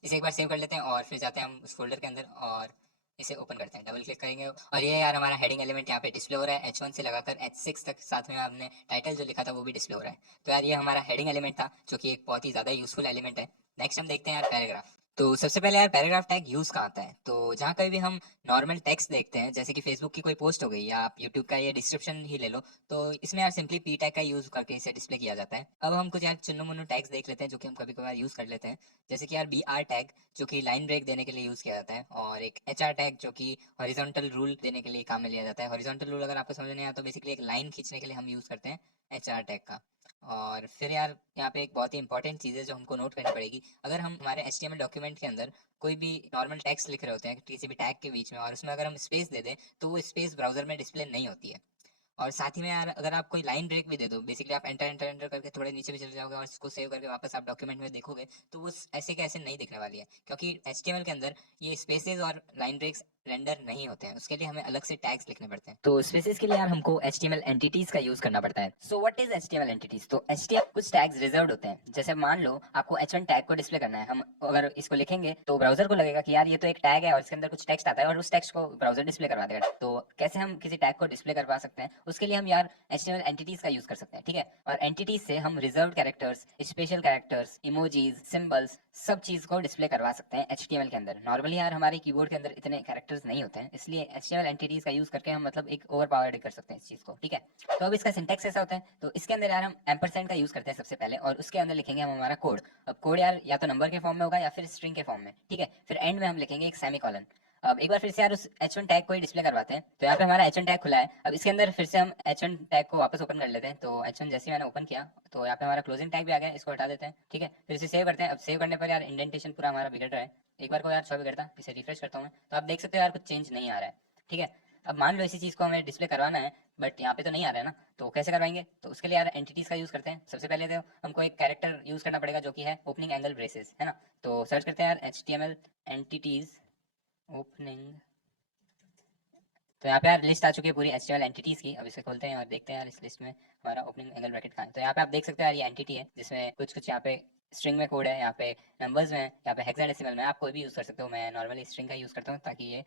इसे एक बार सेव कर लेते हैं, और फिर जाते हैं हम उस फोल्डर के अंदर और इसे ओपन करते हैं, डबल क्लिक करेंगे, और ये यार हमारा हेडिंग एलिमेंट यहाँ पे डिस्प्ले हो रहा है H1 से लगाकर H6 तक। साथ में आपने टाइटल जो लिखा था वो भी डिस्प्ले हो रहा है। तो यार ये हमारा हेडिंग एलिमेंट था जो कि एक बहुत ही ज़्यादा यूजफुल एलिमेंट है। नेक्स्ट हम देखते हैं यार पैराग्राफ। तो सबसे पहले यार पैराग्राफ टैग यूज़ कहाँ आता है, तो जहाँ कहीं भी हम नॉर्मल टेक्स्ट देखते हैं जैसे कि फेसबुक की कोई पोस्ट हो गई या आप यूट्यूब का ये डिस्क्रिप्शन ही ले लो, तो इसमें यार सिंपली P टैग का यूज़ करके इसे डिस्प्ले किया जाता है। अब हम कुछ यार चुन्नू मुन्नू टैग्स देख लेते हैं जो कि हम कभी कभार यूज़ कर लेते हैं, जैसे कि यार BR टैग जो कि लाइन ब्रेक देने के लिए यूज़ किया जाता है, और एक HR टैग जो कि हॉरिजॉन्टल रूल देने के लिए काम में लिया जाता है। हॉरिजॉन्टल रूल अगर आपको समझ नहीं आया तो बेसिकली एक लाइन खींचने के लिए हम यूज़ करते हैं HR टैग का। और फिर यार यहाँ पे एक बहुत ही इंपॉर्टेंट चीज़ है जो हमको नोट करनी पड़ेगी। अगर हम हमारे HTML डॉक्यूमेंट के अंदर कोई भी नॉर्मल टेक्स्ट लिख रहे होते हैं किसी भी टैग के बीच में, और उसमें अगर हम स्पेस दे दें तो वो स्पेस ब्राउजर में डिस्प्ले नहीं होती है। और साथ ही में यार अगर आप कोई लाइन ब्रेक भी दे दो, बेसिकली आप एंटर एंटर एंटर करके थोड़े नीचे भी चले जाओगे और इसको सेव करके वापस आप डॉक्यूमेंट में देखोगे तो वो ऐसे के ऐसे नहीं दिखने वाली है, क्योंकि HTML के अंदर ये स्पेसेस और लाइन ब्रेक्स रेंडर नहीं होते हैं, उसके लिए हमें अलग से टैग्स लिखने पड़ते हैं। तो स्पेसिस के लिए यार हमको HTML एंटिटीज का यूज करना पड़ता है। So what is HTML entities? तो HTML कुछ टैग्स रिजर्व्ड होते हैं। जैसे मान लो आपको H1 टैग को डिस्प्ले करना है, हम अगर इसको लिखेंगे तो ब्राउजर को लगेगा कि यार ये तो एक टैग है और इसके अंदर कुछ टेक्स्ट आता है और उस टेक्स्ट को ब्राउजर डिस्प्ले करवा देगा। तो कैसे हम किसी टैग को डिस्प्ले करवा सकते हैं? उसके लिए हम यार HTML एंटिटीज का यूज कर सकते हैं, ठीक है। और एंटिटीज से हम reserved characters, special characters, emojis, symbols, सब चीज को डिस्प्ले करवा सकते हैं HTML के अंदर। नॉर्मली यार हमारे कीबोर्ड के अंदर इतने कैरेक्टर्स नहीं होते हैं, इसलिए HTML एंटिटीज का यूज करके हम मतलब एक ओवर पावर्ड कर सकते हैं इस चीज को, ठीक है। तो अब इसका सिंटेक्स ऐसा होता है, तो इसके अंदर यार हम एम्परसेंड का यूज करते हैं सबसे पहले, और उसके अंदर लिखेंगे हम हमारा कोड। अब कोड यार या तो नंबर के फॉर्म में होगा या फिर स्ट्रिंग के फॉर्म में, ठीक है। फिर एंड में हम लिखेंगे एक सेमीकोलन। अब एक बार फिर से यार उस H1 टैग को ही डिस्प्ले करवाते हैं। तो यहाँ पे हमारा H1 टैग खुला है। अब इसके अंदर फिर से हम H1 टैग को वापस ओपन कर लेते हैं। तो H1 जैसे मैंने ओपन किया तो यहाँ पे हमारा क्लोजिंग टैग भी आ गया, इसको हटा देते हैं, ठीक है। फिर इसे सेव करते हैं। अब सेव करने पर यार इंडेंटेशन पूरा हमारा बिगड़ रहा है। एक बार को यार छह बिगड़ता, इसे रिफ्रेश करता हूँ मैं, तो आप देख सकते हो यार कुछ चेंज नहीं आ रहा है, ठीक है। अब मान लो इसी चीज़ को हमें डिस्प्ले करवाना है बट यहाँ पे तो नहीं आ रहा है ना, तो कैसे करवाएंगे? तो उसके लिए यार एंटिटीज का यूज करते हैं। सबसे पहले तो हमको एक कैरेक्टर यूज करना पड़ेगा जो कि है ओपनिंग एंगल ब्रेसेस, है ना। तो सर्च करते हैं यार HTML एंटिटीज ओपनिंग। तो यहाँ पे यार लिस्ट आ चुकी है पूरी HTML एंटिटीज की। अब इसे खोलते हैं और देखते हैं यार इस लिस्ट में हमारा ओपनिंग एंगल ब्रैकेट कहाँ है। तो यहाँ पे आप देख सकते हो यार ये एंटिटी है जिसमें कुछ कुछ यहाँ पे स्ट्रिंग में कोड है, यहाँ पे नंबर्स में, यहाँ पे हेक्साडेसिमल में। आप कोई भी यूज़ कर सकते हो, मैं नॉर्मली स्ट्रिंग का यूज़ करता हूँ ताकि ये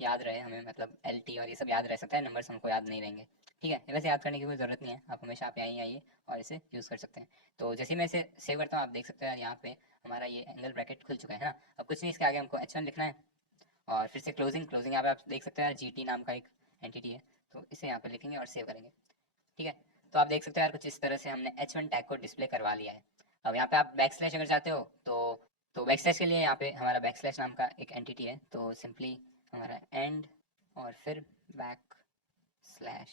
याद रहे हमें, मतलब LT और ये सब याद रह सकता है, नंबर्स हमको याद नहीं रहेंगे, ठीक है। वैसे याद करने की कोई ज़रूरत नहीं है, आप हमेशा आप यहीं आइए और इसे यूज़ कर सकते हैं। तो जैसे ही मैं इसे सेव करता हूँ आप देख सकते हो यार यहाँ पे हमारा ये एंगल ब्रैकेट खुल चुका है ना। अब कुछ नहीं, इसके आगे हमको H1 लिखना है और फिर से क्लोजिंग। क्लोजिंग यहाँ पे आप देख सकते हो यार GT नाम का एक एंटिटी है, तो इसे यहाँ पे लिखेंगे और सेव करेंगे, ठीक है। तो आप देख सकते हो यार कुछ इस तरह से हमने H1 टैग को डिस्प्ले करवा लिया है। अब यहाँ पे आप बैक स्लैश अगर चाहते हो तो बैक स्लैश के लिए यहाँ पे हमारा बैक स्लैश नाम का एक एंटिटी है, तो सिंपली हमारा एंड और फिर बैक स्लैश,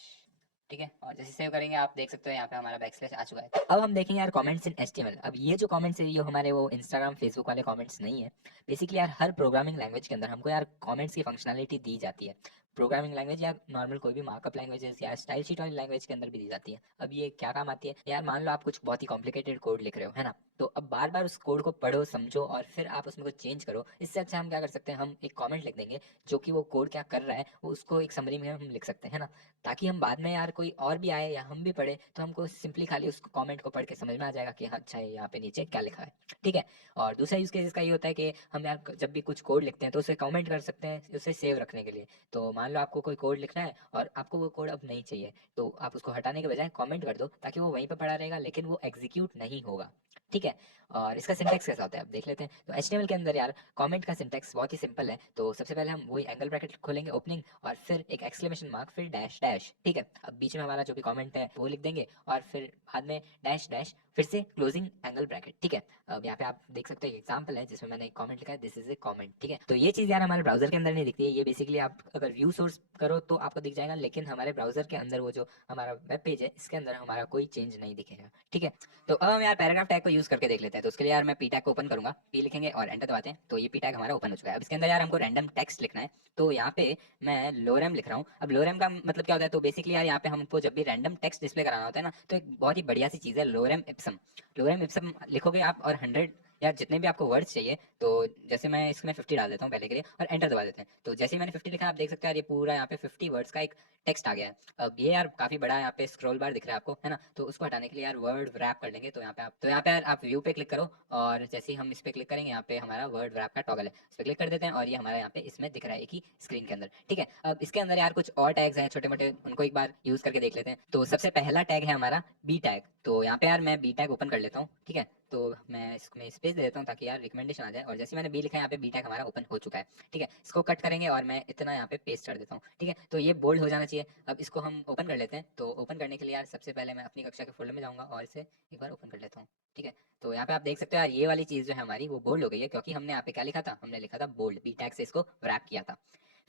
ठीक है। और जैसे सेव करेंगे आप देख सकते हो यहाँ पे हमारा बैक स्लैश आ चुका है। अब हम देखेंगे यार कमेंट्स इन HTML। अब ये जो कमेंट्स है ये हमारे वो इंस्टाग्राम फेसबुक वाले कमेंट्स नहीं है। बेसिकली यार हर प्रोग्रामिंग लैंग्वेज के अंदर हमको यार कमेंट्स की फंक्शनैलिटी दी जाती है। प्रोग्रामिंग लैंग्वेज या नॉर्मल कोई भी मार्कअप लैंग्वेजेस या स्टाइल शीट वाली लैंग्वेज के अंदर भी दी जाती है। अब ये क्या काम आती है यार? मान लो आप कुछ बहुत ही कॉम्प्लिकेटेड कोड लिख रहे हो, है ना। तो अब बार बार उस कोड को पढ़ो, समझो और फिर आप उसमें कुछ चेंज करो। इससे अच्छा हम क्या कर सकते हैं, हम एक कमेंट लिख देंगे जो कि वो कोड क्या कर रहा है वो उसको एक समरी में हम लिख सकते हैं, है ना। ताकि हम बाद में यार कोई और भी आए या हम भी पढ़े तो हमको सिंपली खाली उस कमेंट को पढ़ के समझ में आ जाएगा कि हाँ अच्छा है यहाँ पे नीचे क्या लिखा है, ठीक है। और दूसरा यूज केस इसका ये होता है कि हम यार जब भी कुछ कोड लिखते हैं तो उसे कमेंट कर सकते हैं उसे सेव रखने के लिए। तो मान लो आपको कोई कोड लिखना है और आपको वो कोड अब नहीं चाहिए, तो आप उसको हटाने के बजाय कमेंट कर दो ताकि वो वहीं पर पड़ा रहेगा लेकिन वो एग्जीक्यूट नहीं होगा, ठीक है। और इसका सिंटेक्स कैसा होता है अब देख लेते हैं। तो HTML के अंदर यार कमेंट का सिंटेक्स बहुत ही सिंपल है। तो सबसे पहले हम वही एंगल ब्रैकेट खोलेंगे ओपनिंग और फिर एक एक्सक्लेमेशन मार्क फिर डैश डैश, ठीक है। अब बीच में हमारा जो भी कमेंट है वो लिख देंगे और फिर बाद में डैश डैश फिर से क्लोजिंग एंगल ब्रैकेट, ठीक है। अब यहाँ पे आप देख सकते हो एक एग्जांपल है जिसमें मैंने एक कमेंट लिखा है दिस इज ए कमेंट, ठीक है। तो ये चीज़ यार हमारे ब्राउजर के अंदर नहीं दिखती है, ये बेसिकली आप अगर व्यू सोर्स करो तो आपको दिख जाएगा, लेकिन हमारे ब्राउजर के अंदर वो जो हमारा वेब पेज है इसके अंदर हमारा कोई चेंज नहीं दिखेगा, ठीक है। तो अब हम यार पैराग्राफ टैग को यूज करके देख लेते हैं। तो उसके लिए यार मैं पी टैग को ओपन करूंगा, पी लिखेंगे और एंटर दबाते हैं तो ये पी टैग हमारा ओपन हो चुका है। अब इसके अंदर यार हमको रैंडम टेक्स्ट लिखना है, तो यहाँ पे मैं लोरेम लिख रहा हूँ। अब लोरेम का मतलब क्या होता है? तो बेसिकली यार यहाँ पे हमको जब भी रैंडम टेक्स्ट डिस्प्ले कराना होता है ना, तो एक बहुत ही बढ़िया सी चीज़ है लोरेम इप्सम। लोरेम इप्सम लिखोगे आप और 100 या जितने भी आपको वर्ड्स चाहिए, तो जैसे मैं इसमें 50 डाल देता हूँ पहले के लिए और एंटर दबा देते हैं। तो जैसे ही मैंने 50 लिखा आप देख सकते हैं यार ये पूरा यहाँ पे 50 वर्ड्स का एक टेक्स्ट आ गया है। अब ये यार काफी बड़ा यहाँ पे स्क्रॉल बार दिख रहा है आपको, है ना। तो उसको हटाने के लिए यार वर्ड रैप कर लेंगे। तो यहाँ पे यार आप व्यू पे क्लिक करो और जैसे ही हम इस पे क्लिक करेंगे यहाँ पे हमारा वर्ड रैप का टॉगल है, इस पे क्लिक कर देते हैं और ये हमारा यहाँ पे इसमें दिख रहा है कि स्क्रीन के अंदर, ठीक है। अब इसके अंदर यार कुछ और टैग्स हैं छोटे मोटे, उनको एक बार यूज करके देख लेते हैं। तो सबसे पहला टैग है हमारा बी टैग। तो यहाँ पे यार मैं बी टैग ओपन कर लेता हूँ, ठीक है। तो मैं इसमें स्पेस दे देता हूँ ताकि यार रिकमेंडेशन आ जाए, और जैसे मैंने बी लिखा है यहाँ पे बी टैग हमारा ओपन हो चुका है, ठीक है। इसको कट करेंगे और मैं इतना यहाँ पे पेस्ट कर देता हूँ, ठीक है। तो ये बोल्ड हो जाना चाहिए। अब इसको हम ओपन कर लेते हैं। तो ओपन करने के लिए यार सबसे पहले मैं अपनी कक्षा के फोल्डर में जाऊँगा और इसे एक बार ओपन कर लेता हूँ, ठीक है। तो यहाँ पे आप देख सकते हो यार ये वाली चीज़ जो है हमारी वो बोल्ड हो गई है, क्योंकि हमने यहाँ पे क्या लिखा था, हमने लिखा था बोल्ड, बी टैग से इसको रैप किया था।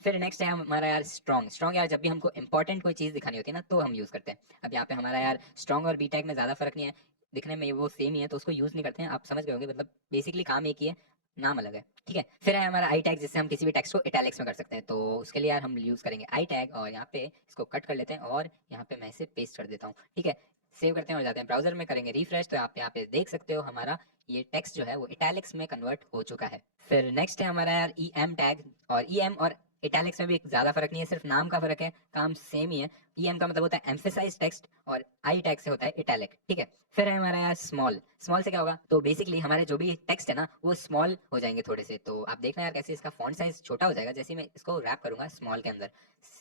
फिर नेक्स्ट है हमारा यार स्ट्रॉन्ग। स्ट्रॉन्ग यार जब भी हमको इंपॉर्टेंट कोई चीज़ दिखानी होती है ना तो हम यूज़ करते हैं। अब यहाँ पे हमारा यार स्ट्रॉन्ग और बी टैग में ज़्यादा फर्क नहीं है, दिखने में वो सेम ही है, तो उसको यूज़ नहीं करते हैं। आप समझ गए होंगे, मतलब बेसिकली काम एक ही है, नाम अलग है, ठीक है। फिर है हमारा आई टैग, जिससे हम किसी भी टेक्स्ट को इटैलिक्स में कर सकते हैं। तो उसके लिए यार हम यूज़ करेंगे आई टैग और यहाँ पे इसको कट कर लेते हैं और यहाँ पे मैं इसे पेस्ट कर देता हूँ, ठीक है। सेव करते हैं और जाते हैं ब्राउजर में, करेंगे रिफ्रेश तो आप यहाँ पे देख सकते हो हमारा ये टेक्स्ट जो है वो इटैलिक्स में कन्वर्ट हो चुका है। फिर नेक्स्ट है हमारा यार ई एम टैग, और ई एम और इटैलिक्स में भी एक ज्यादा फर्क नहीं है, सिर्फ नाम का फर्क है, काम सेम ही है। ईएम का मतलब होता है एम्फेसाइज टेक्स्ट और आई टैग से होता है इटैलिक, ठीक है। फिर है हमारा यार स्मॉल। स्मॉल से क्या होगा, तो बेसिकली हमारे जो भी टेक्स्ट है ना वो स्मॉल हो जाएंगे थोड़े से। तो आप देखना यार कैसे इसका फॉन्ट साइज छोटा हो जाएगा जैसे मैं इसको रैप करूंगा स्मॉल के अंदर।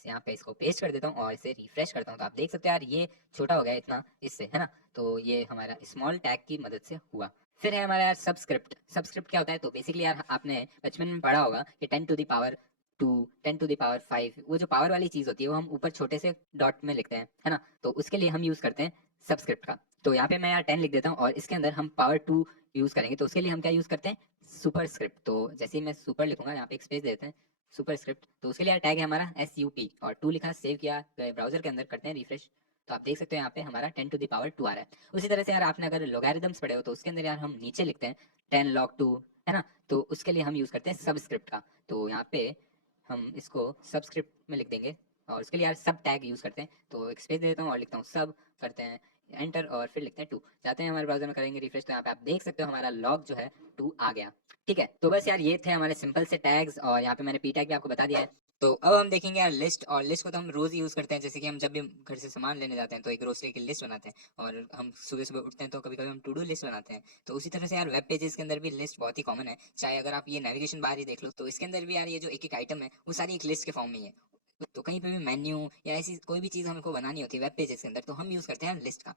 यहाँ पे इसको पेस्ट कर देता हूँ और इसे रिफ्रेश करता हूँ, तो आप देख सकते हो यार ये छोटा हो गया इतना इससे, है ना। तो ये हमारा स्मॉल टैग की मदद से हुआ। फिर है हमारा यार सबस्क्रिप्ट। सबस्क्रिप्ट क्या होता है, तो बेसिकली यार आपने बचपन में पढ़ा होगा कि 10 to the power 2, 10 to the power 5, वो जो पावर वाली चीज होती है वो हम ऊपर छोटे से डॉट में लिखते हैं, है ना। तो उसके लिए हम यूज करते हैं सबस्क्रिप्ट का। तो यहाँ पे मैं यार 10 लिख देता हूँ और इसके अंदर हम पावर 2 यूज करेंगे, तो उसके लिए हम क्या यूज करते हैं, सुपर स्क्रिप्ट। तो जैसे ही मैं सुपर लिखूंगा, यहाँ पे एक स्पेस देते हैं, सुपर स्क्रिप्ट। तो उसके लिए यार टैग है हमारा SUP और 2 लिखा, सेव किया ब्राउजर के अंदर, करते हैं रिफ्रेश। तो आप देख सकते हैं यहाँ पे हमारा 10 टू द पावर 2 आ रहा है। उसी तरह से यार आपने अगर लोगैरिथम्स पढ़े हो तो उसके अंदर यार हम नीचे लिखते हैं 10 log 2, है ना। तो उसके लिए हम यूज करते हैं सबस्क्रिप्ट का। तो यहाँ पे हम इसको सबस्क्रिप्ट में लिख देंगे और उसके लिए यार सब टैग यूज करते हैं। तो एक स्पेस दे देता हूँ और लिखता हूँ सब, करते हैं एंटर और फिर लिखते हैं 2, जाते हैं हमारे ब्राउजर में, करेंगे रिफ्रेश। तो यहाँ पे आप देख सकते हो हमारा लॉग जो है 2 आ गया, ठीक है। तो बस यार ये थे हमारे सिंपल से टैग्स और यहाँ पे मैंने पी टैग भी आपको बता दिया है। तो अब हम देखेंगे यार लिस्ट। और लिस्ट को तो हम रोज यूज करते हैं, जैसे कि हम जब भी घर से सामान लेने जाते हैं तो एक ग्रोसरी की लिस्ट बनाते हैं, और हम सुबह सुबह उठते हैं तो कभी कभी हम टू डू लिस्ट बनाते हैं। तो उसी तरह से यार वेब पेजेस के अंदर भी लिस्ट बहुत ही कॉमन है। चाहे अगर आप ये नेविगेशन बार ही देख लो तो इसके अंदर भी यार ये जो एक एक आइटम है वो सारी एक लिस्ट के फॉर्म में ही है। तो कहीं पे भी मेन्यू या ऐसी कोई भी चीज हमको बनानी होती है वेब पेजेस के अंदर तो हम यूज करते हैं लिस्ट का।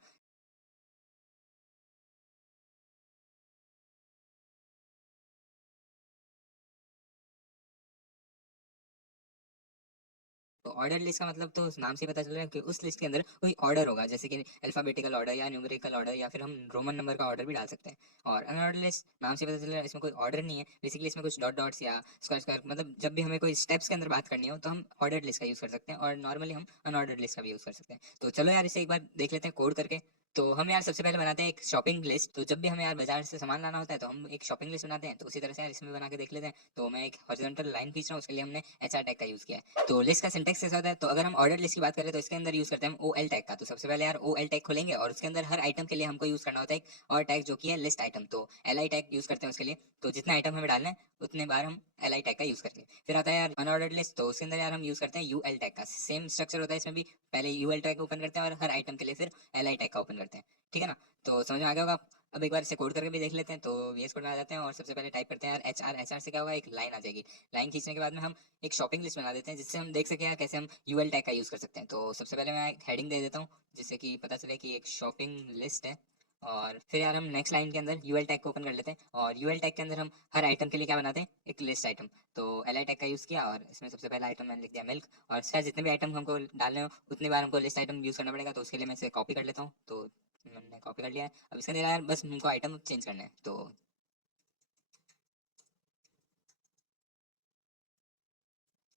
तो ऑर्डर लिस्ट का मतलब तो नाम से पता चल रहा है कि उस लिस्ट के अंदर कोई ऑर्डर होगा, जैसे कि अल्फाबेटिकल ऑर्डर या न्यूमेरिकल ऑर्डर या फिर हम रोमन नंबर का ऑर्डर भी डाल सकते हैं। और अनऑर्डर लिस्ट नाम से पता चल रहा है इसमें कोई ऑर्डर नहीं है, बेसिकली इसमें कुछ डॉट डॉट्स या स्क्वायर स्क्वायर, मतलब जब भी हमें कोई स्टेप्स के अंदर बात करनी हो तो हम ऑर्डर लिस्ट का यूज कर सकते हैं, और नॉर्मली हम अनऑर्डर लिस्ट का भी यूज कर सकते हैं। तो चलो यार इसे एक बार देख लेते हैं कोड करके। तो हम यार सबसे पहले बनाते हैं एक शॉपिंग लिस्ट। तो जब भी हमें यार बाजार से सामान लाना होता है तो हम एक शॉपिंग लिस्ट बनाते हैं। तो उसी तरह से यार इसमें भी बना के देख लेते हैं। तो मैं एक हॉरिजॉन्टल लाइन खींच रहा हूँ, उसके लिए हमने HR टैग का यूज किया है। तो लिस्ट का सिंटेक्स कैसा होता है, तो अगर हम ऑर्डर लिस्ट की बात करें तो इसके अंदर यूज करते हैं हम OL टैग का। तो सबसे पहले यार OL टैग खोलेंगे और उसके अंदर हर आइटम के लिए हमको यूज करना होता है एक और टैग जो कि है लिस्ट आइटम। तो LI टैग यूज करते हैं उसके लिए। तो जितना आइटम हमें डालना है उतने बार हम LI टैग का यूज करेंगे। फिर आता है यार अनऑर्डर्ड लिस्ट। तो उसके अंदर यार हम यूज करते हैं UL टैग का। सेम स्ट्रक्चर होता है इसमें भी, पहले UL टैग ओपन करते हैं और हर आइटम के लिए फिर LI टैग का ओपन करते हैं, ठीक है ना। तो समझ में आ गया होगा। अब एक बार इसे कोड करके भी देख लेते हैं। तो VS कोड में आ जाते हैं और सबसे पहले टाइप करते हैं यार HR से क्या होगा, एक लाइन आ जाएगी। लाइन खींचने के बाद में हम एक शॉपिंग लिस्ट बना देते हैं, जिससे हम देख सकें यार कैसे हम UL टैग का यूज कर सकते हैं। तो सबसे पहले मैं एक हेडिंग दे देता हूँ जिससे कि पता चले कि एक शॉपिंग लिस्ट है। और फिर यार हम नेक्स्ट लाइन के अंदर UL टैग को ओपन कर लेते हैं और UL टैग के अंदर हम हर आइटम के लिए क्या बनाते हैं, एक लिस्ट आइटम। तो LI टैग का यूज किया और इसमें सबसे पहला आइटम मैंने लिख दिया मिल्क। और शायद जितने भी आइटम हमको डालने हो उतनी बार हमको लिस्ट आइटम यूज करना पड़ेगा, तो उसके लिए मैं इसे कॉपी कर लेता हूँ। तो मैंने कॉपी कर लिया है। अब इसके अंदर यार बस हमको आइटम चेंज करना है।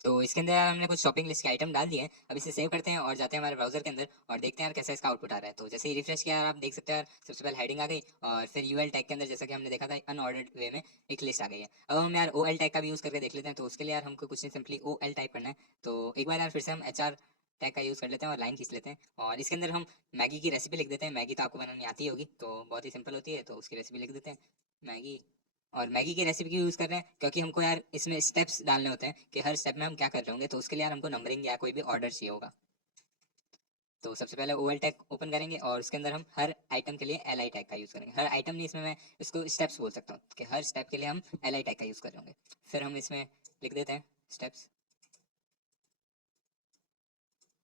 तो इसके अंदर यार हमने कुछ शॉपिंग लिस्ट के आइटम डाल दिए हैं। अब इसे सेव करते हैं और जाते हैं हमारे ब्राउजर के अंदर और देखते हैं यार कैसा इसका आउटपुट आ रहा है। तो जैसे ही रिफ्रेश किया यार आप देख सकते हैं यार सबसे पहले हेडिंग आ गई और फिर UL टैग के अंदर जैसा कि हमने देखा था अनऑर्डर्ड वे में एक लिस्ट आ गई है। अब हम यार OL टैग का भी यूज करके देख लेते हैं। तो उसके लिए यार हमको कुछ नहीं, सिंपली OL टाइप करना है। तो एक बार यार फिर से हम HR टैग का यूज कर लेते हैं और लाइन खींच लेते हैं और इसके अंदर हम मैगी की रेसिपी लिख देते हैं। मैगी तो आपको बनानी आती होगी, तो बहुत ही सिंपल होती है, तो उसकी रेसिपी लिख देते हैं मैगी। और मैगी की रेसिपी क्यों यूज़ कर रहे हैं, क्योंकि हमको यार इसमें स्टेप्स डालने होते हैं कि हर स्टेप में हम क्या कर रहे होंगे। तो उसके लिए यार हमको नंबरिंग या कोई भी ऑर्डर चाहिए होगा। तो सबसे पहले OL टैग ओपन करेंगे और उसके अंदर हम हर आइटम के लिए LI टैग का यूज़ करेंगे। हर आइटम नहीं, इसमें मैं इसको स्टेप्स बोल सकता हूँ कि हर स्टेप के लिए हम LI टैग का यूज़ कर रहे होंगे। फिर हम इसमें लिख देते हैं स्टेप्स।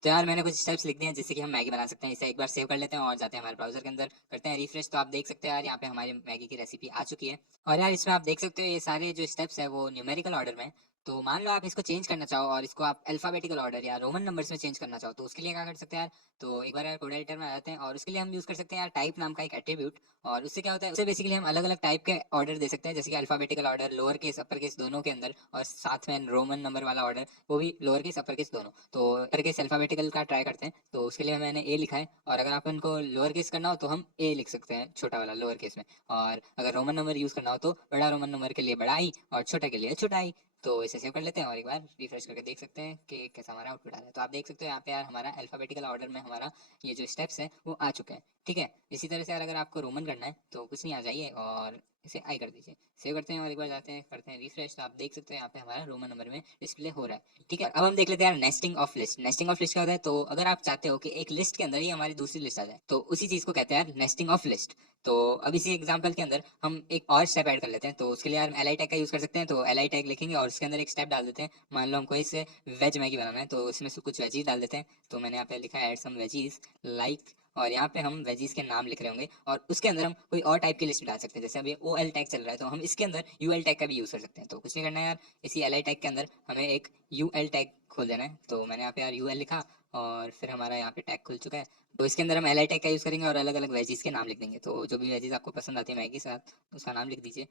तो यार मैंने कुछ स्टेप्स लिख दिए हैं जिससे कि हम मैगी बना सकते हैं। इसे एक बार सेव कर लेते हैं और जाते हैं हमारे ब्राउजर के अंदर, करते हैं रिफ्रेश। तो आप देख सकते हैं यार यहाँ पे हमारी मैगी की रेसिपी आ चुकी है। और यार इसमें आप देख सकते हो ये सारे जो स्टेप्स है वो न्यूमेरिकल ऑर्डर में हैं। तो मान लो आप इसको चेंज करना चाहो और इसको आप अल्फाबेटिकल ऑर्डर या रोमन नंबर्स में चेंज करना चाहो, तो उसके लिए क्या कर सकते हैं यार। तो एक बार यार कोड एडिटर में आ जाते हैं और उसके लिए हम यूज कर सकते हैं यार टाइप नाम का एक एट्रीब्यूट। और उससे क्या होता है, उससे बेसिकली हम अलग अलग टाइप के ऑर्डर दे सकते हैं, जैसे कि alphabetical order lower case upper case दोनों के अंदर, और साथ में रोमन नंबर वाला ऑर्डर वो भी लोअर केस अपर केस दोनों। तो अपर केस अल्फाबेटिकल का ट्राई करते हैं। तो उसके लिए मैंने ए लिखा है, और अगर आप इनको लोअर केस करना हो तो हम ए लिख सकते हैं छोटा वाला लोअर केस में। और अगर रोमन नंबर यूज करना हो तो बड़ा रोमन नंबर के लिए बड़ा आई और छोटा के लिए छोटा आई। तो इसे सेव कर लेते हैं और एक बार रिफ्रेश करके देख सकते हैं कि कैसा हमारा आउटपुट आ रहा है। तो आप देख सकते हो यहाँ पे यार हमारा अल्फाबेटिकल ऑर्डर में हमारा ये जो स्टेप्स हैं वो आ चुके हैं। ठीक है। इसी तरह से यार अगर आपको रोमन करना है तो कुछ नहीं, आ जाइए और इसे आई कर दीजिए, सेव करते हैं और एक बार जाते हैं करते हैं रिफ्रेश, तो आप देख सकते हैं यहाँ पे हमारा रोमन नंबर में डिस्प्ले हो रहा है। ठीक है, अब हम देख लेते हैं यार nesting of list. Nesting of list क्या होता है? तो अगर आप चाहते हो कि एक लिस्ट के अंदर ही हमारी दूसरी लिस्ट आ जाए तो उसी चीज को कहते हैं यार नेस्टिंग ऑफ लिस्ट। तो अब इसी एग्जांपल के अंदर हम एक और स्टेप ऐड कर लेते हैं, तो उसके लिए यार एल आई टैग का यूज कर सकते हैं। तो एल आई टैग लिखेंगे और उसके अंदर एक स्टेप डाल देते हैं। मान लो हमको इसे वेज मैगी बनाना है तो इसमें से कुछ वेजीज डाल देते हैं। तो मैंने यहाँ पे लिखा है ऐड सम वेजीज लाइक, और यहाँ पे हम वेजीज के नाम लिख रहे होंगे और उसके अंदर हम कोई और टाइप की लिस्ट डाल सकते हैं। जैसे अभी ओ एल टैग चल रहा है तो हम इसके अंदर यू एल टैग का भी यूज कर सकते हैं। तो कुछ नहीं करना है यार, इसी एल आई टैग के अंदर हमें एक यू एल टैग खोल देना है। तो मैंने यहाँ पे यार यू एल लिखा और फिर हमारा यहाँ पे टैग खुल चुका है। तो इसके अंदर हम एल आई टैग का यूज करेंगे और अलग अलग वेजीज के नाम लिख देंगे। तो जो भी वेजीज आपको पसंद आती है मैगी के साथ उसका नाम लिख दीजिए।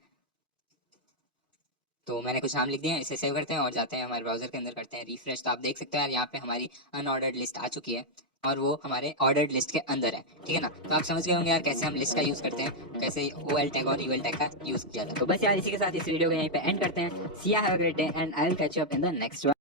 तो मैंने कुछ नाम लिख दिए हैं, इसे सेव करते हैं और जाते हैं हमारे ब्राउजर के अंदर करते हैं रिफ्रेश। तो आप देख सकते हैं यार यहाँ पे हमारी अनऑर्डर्ड लिस्ट आ चुकी है और वो हमारे ऑर्डर्ड लिस्ट के अंदर है। ठीक है ना? तो आप समझ गए होंगे यार कैसे हम लिस्ट का यूज करते हैं, कैसे ओ एल टैग और यू एल टैग का यूज किया जाता है। तो बस यार इसी के साथ इस वीडियो को यहीं पे एंड करते हैं। See have a great day and I will catch you up in the next one.